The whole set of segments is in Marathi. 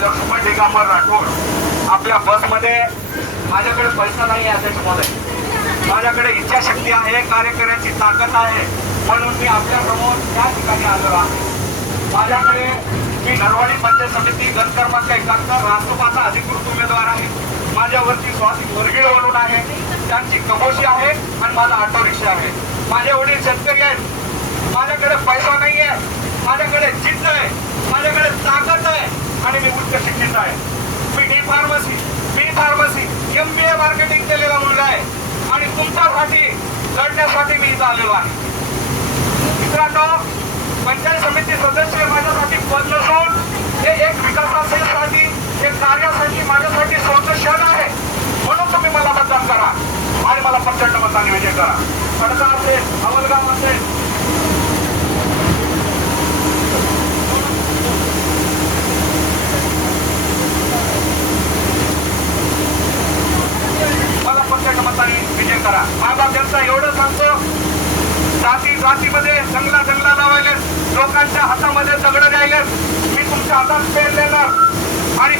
लक्ष्मण दिगंबर राठोड आपल्या बसमध्ये माझ्याकडे पैसा नाही आहे त्याच्यामध्ये माझ्याकडे इच्छाशक्ती आहे, कार्यकर्त्यांची ताकद आहे, म्हणून मी आपल्या समोर त्या ठिकाणी आलो आहे. माझ्याकडे मी नरवाडी पंचायत समिती गट क्रमांक 71 राष्ट्रपाता अधिकृत उमेदवार आहे. माझ्यावरती स्वाती वरगीळवरून आहे, त्यांची कमोशी आहे आणि माझा ऑटो रिक्षा आहे. माझे वडील शेतकरी आहेत. माझ्याकडे पैसा नाही आहे, माझ्याकडे जिद्द आहे, माझ्याकडे ताकद आहे आणि मी उच्च शिक्षित आहे. मी डी फार्मसी MBA मार्केटिंग केलेला मुलगा आहे आणि तुमच्यासाठी लढण्यासाठी मी इथं आलेलो आहे. मित्रांनो, पंचायत समिती सदस्य माझ्यासाठी पद नसून हे एक विकासासाठी, एक कार्यासाठी, माझ्यासाठी स्वतः क्षण आहे. म्हणून तुम्ही मला मतदान करा आणि मला प्रचंड मताने विजय करा. खडका असेल, अमलगाव असेल, मला प्रचंड मताने विजय करा. माझा जनता एवढं सांगतो, जातीमध्ये जंगला लावायले, लोकांच्या हातामध्ये दगड द्यायले, मी तुमच्या हातात पेन देणार आणि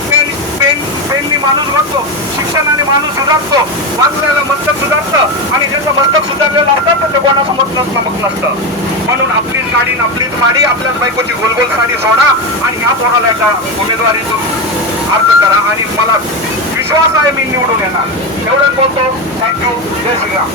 पेननी माणूस घडतो, शिक्षणाने माणूस सुधारतो, वाचलेलं मस्तक सुधारतं आणि ज्याचं मस्तक सुधारलेलं असतं तर ते कोणासमोर नमक नसतं. म्हणून आपलीच गाडी, आपलीच साडी, आपल्याच बायकोची गोलगोल साडी सोडा आणि ह्या पोराला उमेदवारीतून अर्ज करा आणि मला विश्वास आहे मी निवडून येणार. एवढंच बोलतो. थँक्यू. जय श्रीराम.